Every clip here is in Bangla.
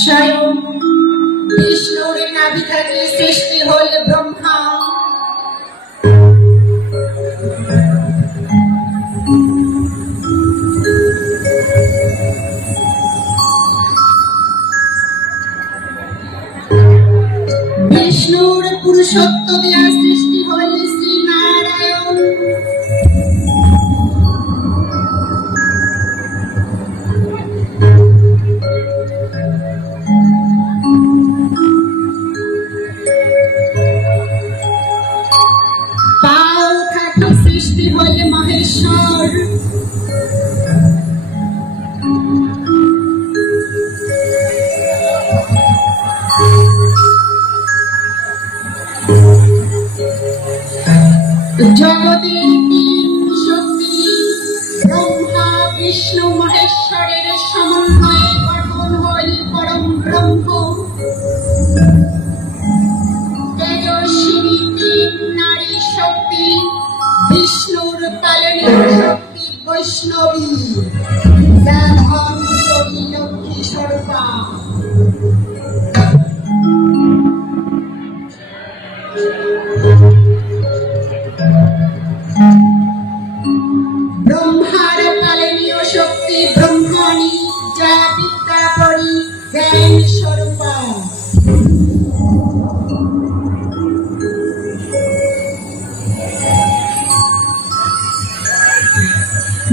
স্বয়ং বিষ্ণুর নাভি থেকে সৃষ্টি হল ব্রহ্মা। বিষ্ণুর পুরুষত্ব দেয়া সৃষ্টি হল শ্রী নারায়ণ। সৃষ্টি হলে মহেশ্বর। জগতের তিন শক্তি ব্রহ্মা বিষ্ণু মহেশ্বরের সমন্বয়ে গঠন হল পরম ব্রহ্ম। তেজস্বিনী তিন নারী শক্তি বিষ্ণুর পালনীয় শক্তি বৈষ্ণবী, লক্ষ্মী স্বরূপা। ব্রহ্মার পালনীয় শক্তি ব্রহ্মণী, যা বিদ্যা পরি জ্ঞান স্বরূপা।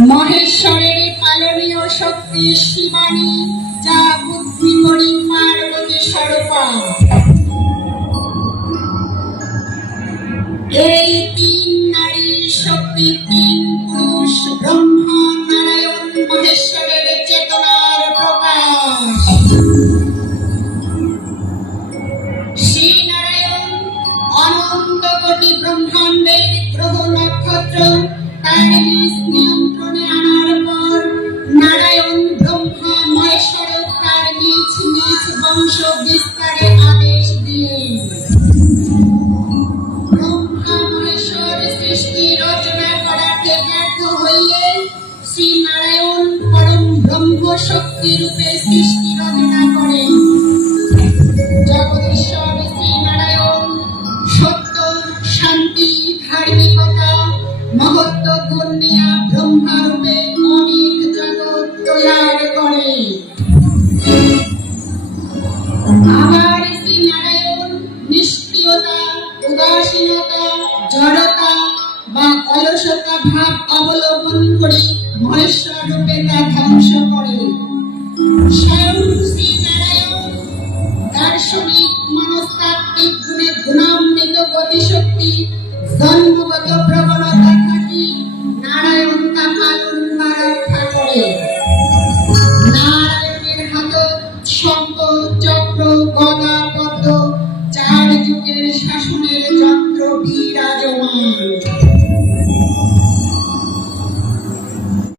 মহেশ্বরের পালনীয় শক্তি শিবানী, যা বুদ্ধি পরি পার্বতী স্বরূপা। এই তিন নারী শক্তি তিন পুরুষ ব্রহ্মা নারায়ণ মহেশ্বরের চেতনার প্রকাশ। শ্রী নারায়ণ অনন্ত কোটি ব্রহ্মাণ্ডের গ্রহ নক্ষত্র তার নিজ নিয়ন্ত্রণে আনার পর নারায়ণ ব্রহ্মা মহেশ্বর তার নিজ নিজ বংশ বিস্তারে আদেশ দিলেন। ব্রহ্মা মহেশ্বর সৃষ্টি রচনা করাতে ব্যর্থ হইলে শ্রী নারায়ণ পরম ব্রহ্ম শক্তি রূপে সৃষ্টি রচনা করেন। জগদীশ্বর শ্রী নারায়ণ সত্য, শান্তি, ধার্মিকতা, মহত্ব গুণ নিয়া ব্রহ্মা রূপে অনেক জগৎ তৈরি করে। আবার শ্রী নারায়ণ নিষ্ক্রিয়তা, উদাসীনতা, জড়তা বা অলসতা ভাব অবলম্বন করে মহেশ্বর রূপে তা ধ্বংস করে।